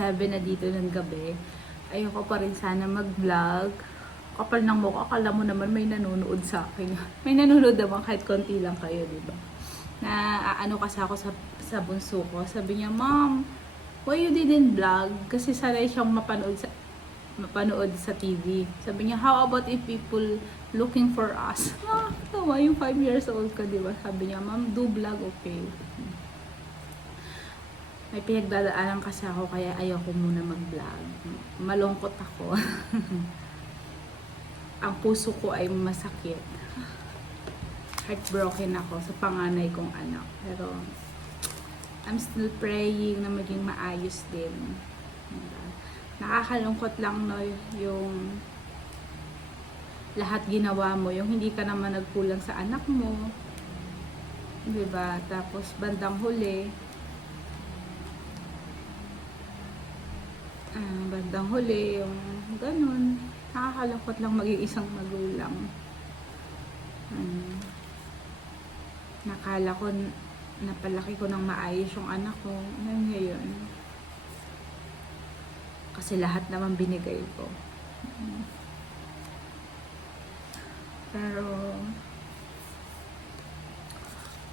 7 na dito ng gabi. Ayoko pa rin sana mag-vlog. Kapal ng mukha, akala mo naman may nanonood sa akin. May nanonood naman kahit konti lang kayo, di ba? Na ano kasi ako sa bunso ko. Sabi niya, Mom, why you didn't vlog? Kasi sanay siyang mapanood sa TV. Sabi niya, how about if people looking for us? Tawa, yung 5 years old ka, di ba? Sabi niya, Mom, do vlog, okay. May pinagdadaanan kasi ako, kaya ayoko muna mag-vlog. Malungkot ako. Ang puso ko ay masakit. Heartbroken ako sa panganay kong anak. Pero, I'm still praying na maging maayos din. Nakakalungkot lang, no, yung lahat ginawa mo, yung hindi ka naman nagkulang sa anak mo, diba? Tapos bandang huli, yung ganun, nakakalungkot lang maging isang magulang. Nakala ko napalaki ko ng maayos yung anak ko, ngayon kasi lahat naman binigay ko. Pero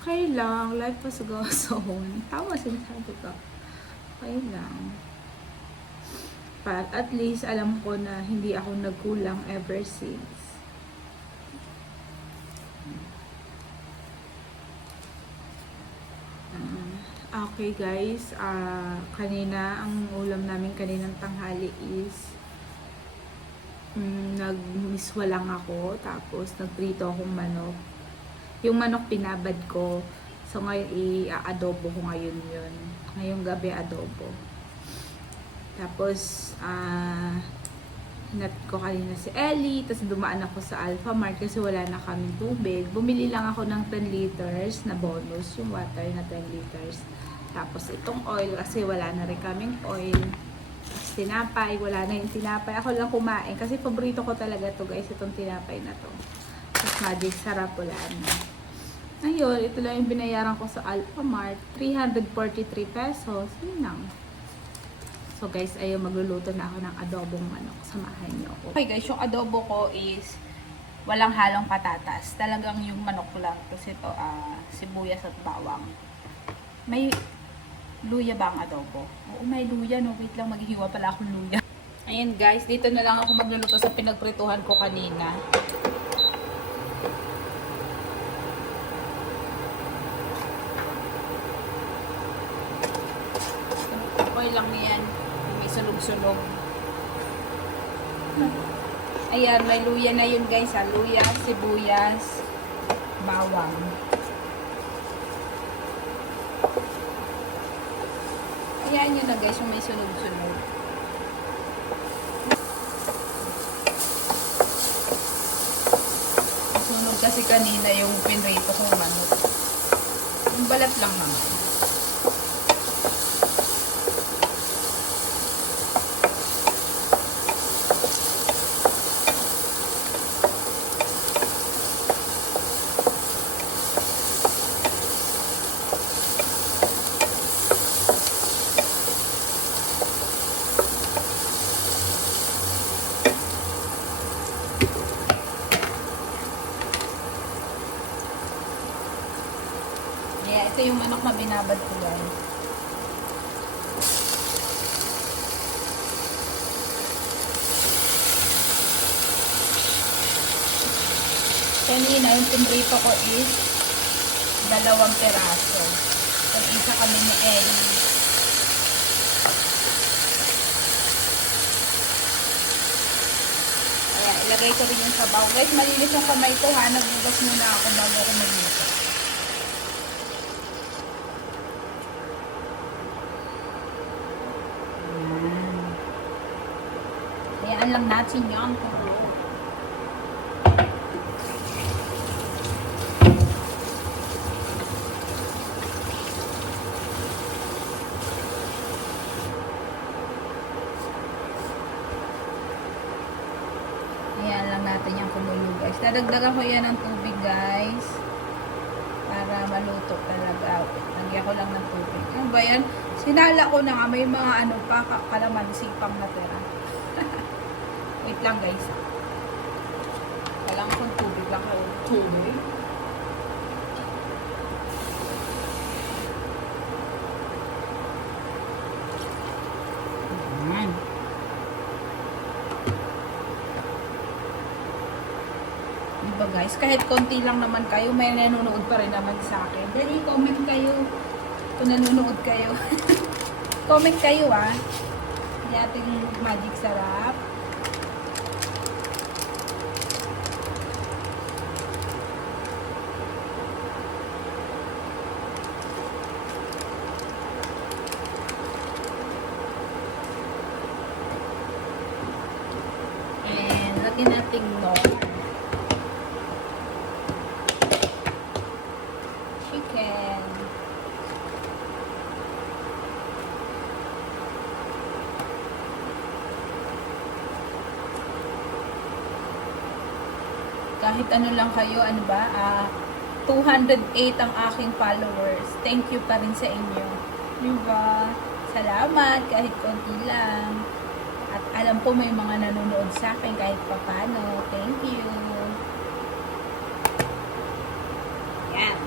okay lang, life was goes on. Tama sinasabi ko, okay lang. But at least alam ko na hindi ako nagkulang ever since. Okay guys, kanina ang ulam namin kaninang tanghali is nagmiswa lang ako, tapos nagprito akong manok. Yung manok pinabad ko, so ngayon i-adobo ko ngayon yun. Ngayong gabi adobo. Tapos hinat ko kanina si Ellie, tapos dumaan ako sa Alphamart kasi wala na kaming tubig. Bumili lang ako ng 10 liters na bonus, yung water na 10 liters. Tapos itong oil kasi wala na rin kaming oil. Tapos tinapay, wala na yung tinapay. Ako lang kumain kasi paborito ko talaga to guys, itong tinapay na to. Tapos Magic Sarap, wala na. Ayun, ito lang yung binayaran ko sa Alphamart, 343 pesos. Yun lang. So guys, ayun, magluluto na ako ng adobong manok. Samahan niyo ako. Okay guys, yung adobo ko is walang halong patatas. Talagang yung manok lang. Tapos ito, sibuyas at bawang. May luya ba ang adobo? Oo, may luya. No, wait lang, maghihiwa pala akong luya. Ayan guys, dito na lang ako magluluto sa pinagprituhan ko kanina. Okay lang yan. May sunog-sunog. Ayan, may luya na yun guys. Luya, sibuyas, bawang. Ayan yun na guys, yung may sunog-sunog. Sunog kasi kanina yung pinrito kong manok. Yung balat lang naman. Ito yung manok na binabad ko guys. Kanina yung pinrito ko is 2 peraso. So isa kami ni Ellie. Kaya ilagay ko rin yung sabaw. Guys, malinis yung kamay ko ha. Nagbugas muna ako bago ako magluto. Hayaan lang natin yan. Hayaan lang natin yan kumulo guys. Dadagdagan ko yan ng tubig guys. Para para maluto talaga. Lagyan ko lang ng tubig. Ano ba yan? Sinala ko na nga, may mga ano pa, kalamansi pang natira. Wait lang guys. Kailangan kong tubig lang ako. Tubig? Ayan. Diba guys, kahit konti lang naman kayo, may nanonood pa rin naman sa akin. Pwede comment kayo kung nanonood kayo. Comment kayo yung ating magic sarap. And lagyan natin chicken. Kahit ano lang kayo, 208 ang aking followers. Thank you pa rin sa inyo. Diba? Salamat kahit konti lang. At alam ko may mga nanonood sa akin kahit papano. Thank you. Yan.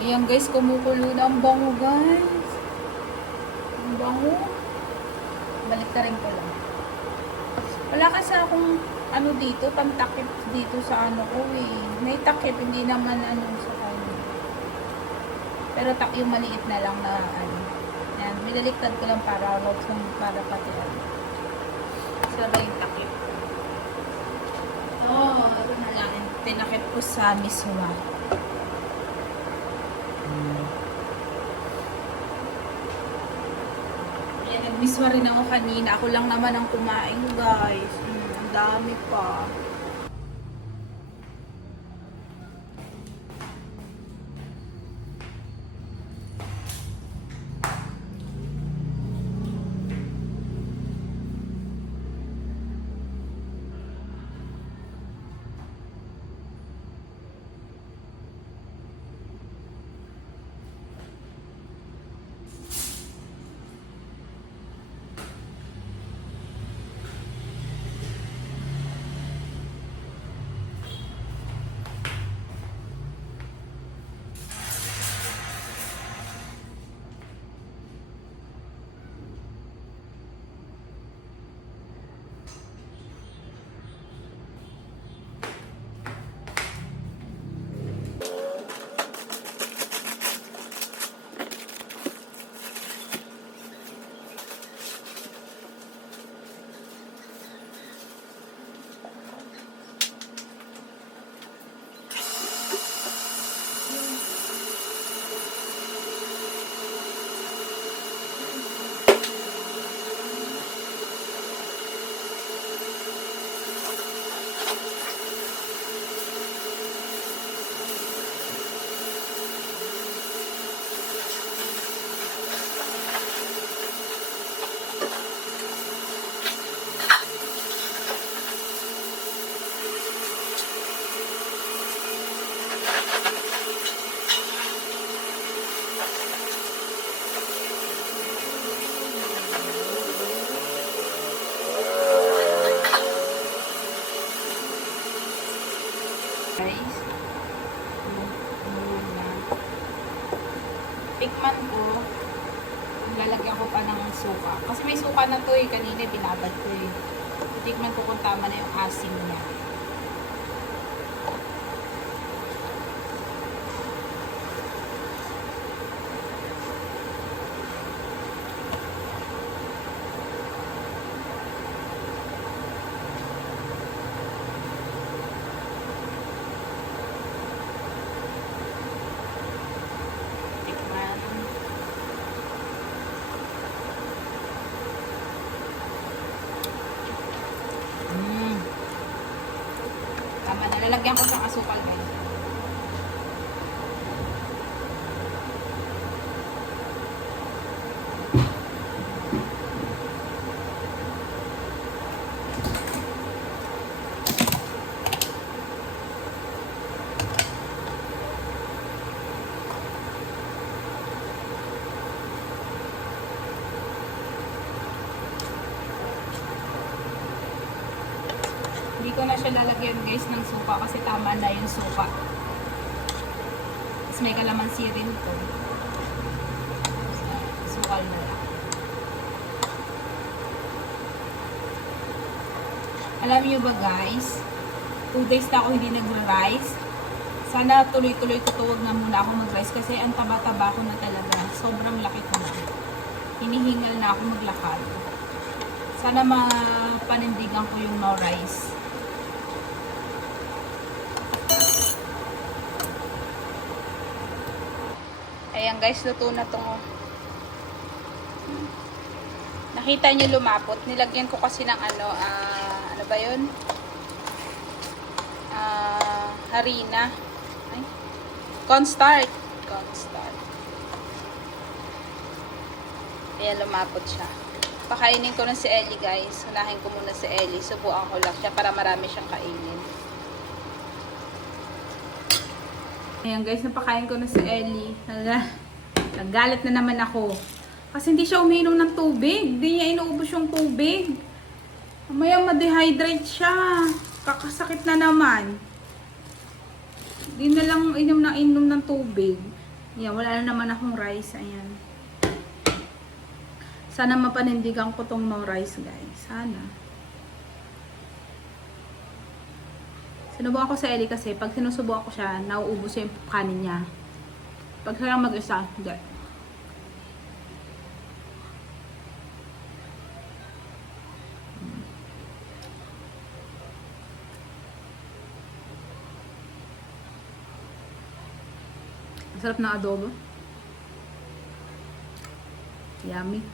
Ayan guys, kumukulo na. Ang bango guys. Ang bango. Balik na rin ko lang. Wala kasi akong dito, pantakip dito sa ko May takip, hindi naman sa kanya. Pero yung maliit na lang na Yan, binaliktad ko lang para pati Sarap yung takip. Ito na lang. Tinakip ko sa miswa. Ayan, nagmiswa rin ako kanina. Ako lang naman ang kumain guys. Ang dami pa. Guys, tikman ko, lalagyan ko pa ng suka. Kasi may suka na to kanina binabad ko Tikman ko kung tama na yung asim niya. Tama na. Lalagyan ko sa asukal guys. siya lalagyan guys ng suka kasi tama na yung suka. Tapos may kalamansi rin to. Sukal na lang. Alam niyo ba guys, 2 days na ako hindi nagra-rice. Sana tuloy-tuloy tutuwag na muna ako mag-rice kasi ang taba-taba ko na talaga. Sobrang laki ko na. Hinihingal na ako maglakad. Sana mapanindigan ko yung no rice. Ayan guys, luto na tong. Nakita niyo lumapot. Nilagyan ko kasi ng ano ba yun? Harina. Ay. Cornstarch. Ayan, lumapot siya. Pakainin ko na si Ellie guys. Unahin ko muna si Ellie. Subukan ko lang siya para marami siyang kainin. Ayan guys, napakain ko na si Ellie. Naggalit na naman ako. Kasi hindi siya umiinom ng tubig. Hindi niya inuubos yung tubig. Mamaya ma-dehydrate siya. Kakasakit na naman. Hindi na lang inom ng tubig. Ayan, wala na naman akong rice. Ayan. Sana mapanindigan ko tong no rice guys. Sana. Sinubukan ko sa Ellie kasi pag sinusubukan ko siya, nauubos yung kanin niya. Pag siya lang mag-isa, hindi. Masarap na adobo. Yummy.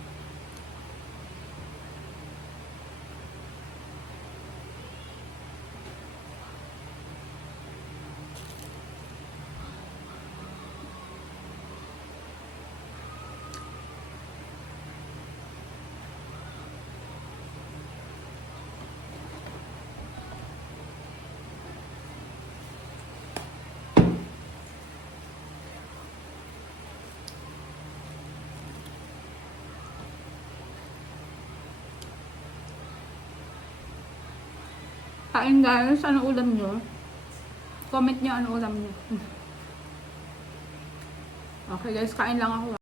Kain guys, ano ulam nyo? Comment nyo ano ulam nyo. Okay guys, kain lang ako.